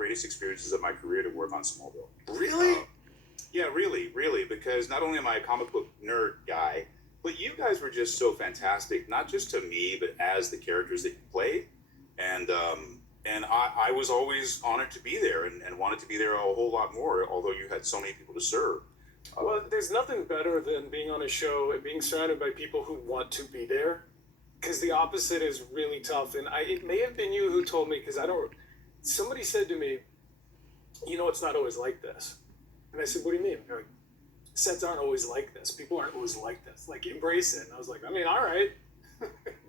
greatest experiences of my career to work on Smallville. Really? Yeah, really, because not only am I a comic book nerd guy, but you guys were just so fantastic, not just to me, but as the characters that you played. And I was always honored to be there and wanted to be there a whole lot more, although you had so many people to serve. Well, there's nothing better than being on a show and being surrounded by people who want to be there, because the opposite is really tough. And it may have been you who told me, because somebody said to me, it's not always like this. And I said, what do you mean? They're like, sets aren't always like this. People aren't always like this. Like, embrace it. And I was like, I mean, all right.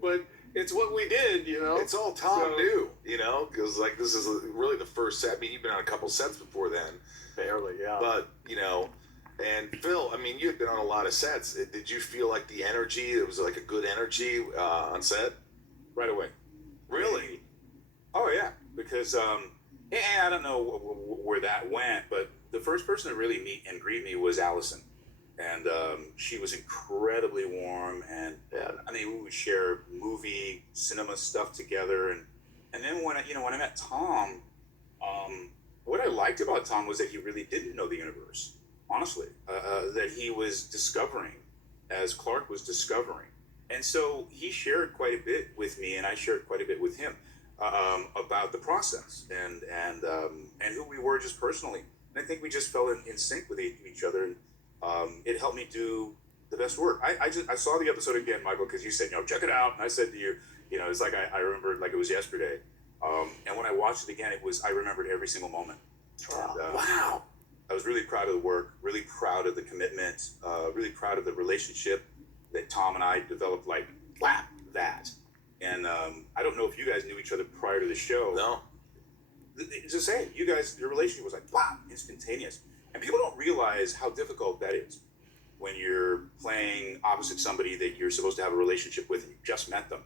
But it's what we did, It's all Tom knew, because, like, this is really the first set. I mean, you've been on a couple sets before then. Barely, yeah. But, and Phil, I mean, you've been on a lot of sets. Did you feel like the energy, it was like a good energy on set? Right away. Really? Oh, yeah. Because, I don't know where that went, but the first person to really meet and greet me was Allison. And she was incredibly warm, and I mean, we would share movie, cinema stuff together. And then when I met Tom, what I liked about Tom was that he really didn't know the universe, honestly, that he was discovering as Clark was discovering. And so he shared quite a bit with me, and I shared quite a bit with him about the process and who we were just personally. And I think we just fell in sync with each other. And, it helped me do the best work. I saw the episode again, Michael, because you said, check it out. And I said to you, it's like I remember it like it was yesterday. And when I watched it again, I remembered every single moment. And, wow. I was really proud of the work, really proud of the commitment, really proud of the relationship that Tom and I developed like that. And I don't know if you guys knew each other prior to the show. No. It's the same. You guys, your relationship was like, instantaneous. And people don't realize how difficult that is when you're playing opposite somebody that you're supposed to have a relationship with and you just met them,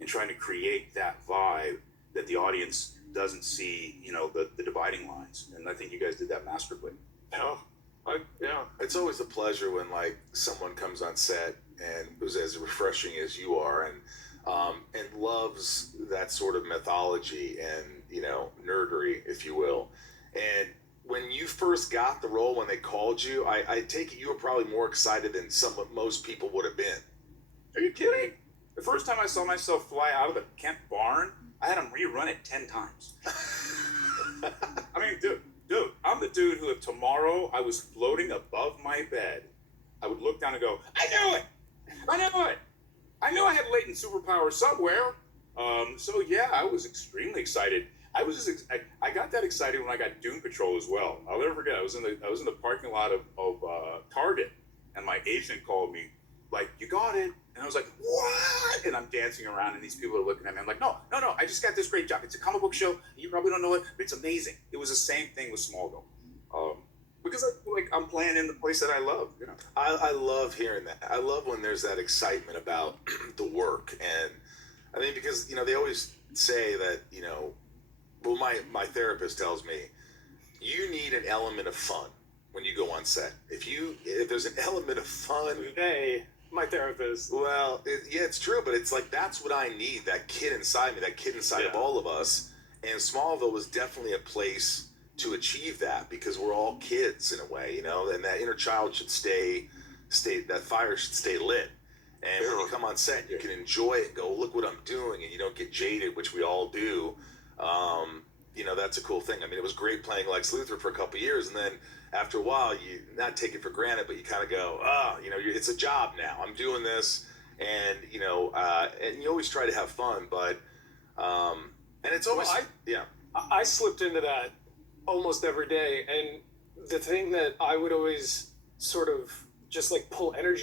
and trying to create that vibe that the audience doesn't see, the dividing lines. And I think you guys did that masterfully. Yeah. It's always a pleasure when, like, someone comes on set and is as refreshing as you are and loves that sort of mythology and, nerdery, if you will. And when you first got the role, when they called you, I take it you were probably more excited than most people would have been. Are you kidding? The first time I saw myself fly out of the Kent barn, I had them rerun it 10 times. I mean, dude, I'm the dude who if tomorrow I was floating above my bed, I would look down and go, I knew it! I knew I had latent superpower somewhere. So yeah, I was extremely excited. I got that excited when I got Doom Patrol as well. I'll never forget. I was in the parking lot of Target, and my agent called me, like, you got it. And I was like, what? And I'm dancing around, and these people are looking at me. I'm like, no, I just got this great job. It's a comic book show. You probably don't know it, but it's amazing. It was the same thing with Smallville. Because I'm playing in the place that I love. I love hearing that. I love when there's that excitement about the work. And I mean, because, they always say that, well, my therapist tells me, you need an element of fun when you go on set. If there's an element of fun... Hey, my therapist. Well, it's true, but it's like, that's what I need, that kid inside me, that kid inside of all of us. And Smallville was definitely a place to achieve that, because we're all kids in a way, and that inner child should stay, that fire should stay lit. And when you come on set, you can enjoy it and go, look what I'm doing, and you don't get jaded, which we all do. That's a cool thing. I mean, it was great playing Lex Luthor for a couple of years, and then after a while, you not take it for granted, but you kind of go, it's a job now. I'm doing this, and and you always try to have fun, but and it's always I slipped into that almost every day, and the thing that I would always sort of just like pull energy